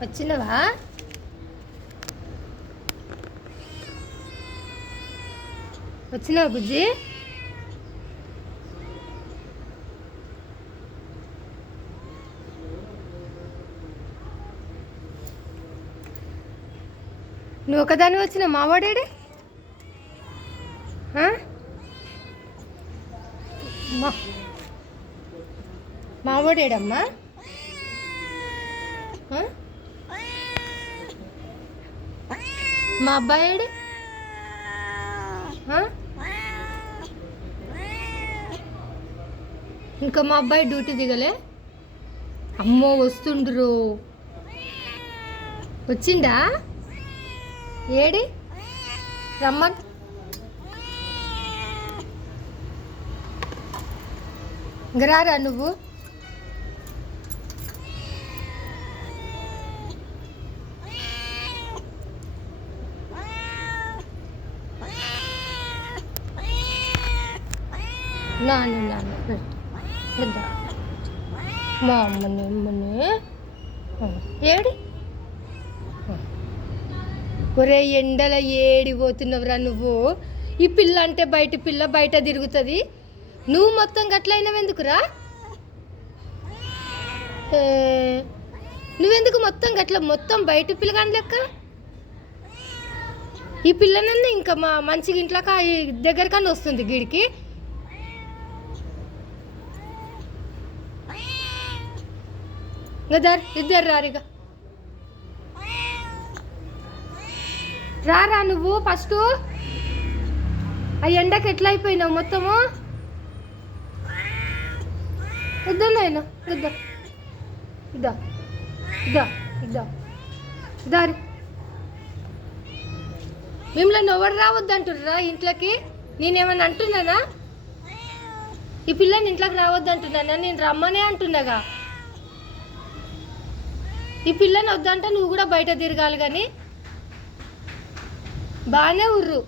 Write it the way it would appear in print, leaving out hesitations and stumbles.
వచ్చినవా? వచ్చినావా బుజ్జి? నువ్వు ఒకదాని వచ్చిన మావాడేడే? మావాడేడమ్మా? మా అబ్బాయి ఇంకా మా అబ్బాయి డ్యూటీ దిగలే. అమ్మో వస్తుండ్రు. వచ్చిండా? ఏడి రమ్మన్. ఇంకరారా నువ్వు? నాని మా అమ్మని ఏడి? ఒరే ఎండల ఏడి పోతున్నావురా నువ్వు? ఈ పిల్ల అంటే బయట పిల్ల, బయట తిరుగుతుంది. నువ్వు మొత్తం గట్లయినావు ఎందుకురా? నువ్వెందుకు మొత్తం గట్ల, మొత్తం బయట పిల్లగాని లెక్క? ఈ పిల్లనన్నా ఇంకా మా మంచిగా ఇంట్లోకి దగ్గరకన్నా వస్తుంది గిడికి. గదర్ ఇద్దరు రారిగా. రారా నువ్వు ఫస్ట్. ఆ ఎండకి ఎట్లా అయిపోయినావు మొత్తము? ఇద్దరు నాయన ఇద్దరు. ఇద్దా ఇద్దా ఇద్దా దారి. మిమ్మల్ని ఎవరు రావద్దంటుర్రా ఇంట్లోకి? నేనేమన్నా అంటున్నానా? ఈ పిల్లని ఇంట్లోకి రావద్దంటున్నానా? నేను రమ్మనే అంటున్నాగా. ఈ పిల్లని వద్దంటే నువ్వు కూడా బయట తిరగాలి. కానీ బాగానే ఉర్రు.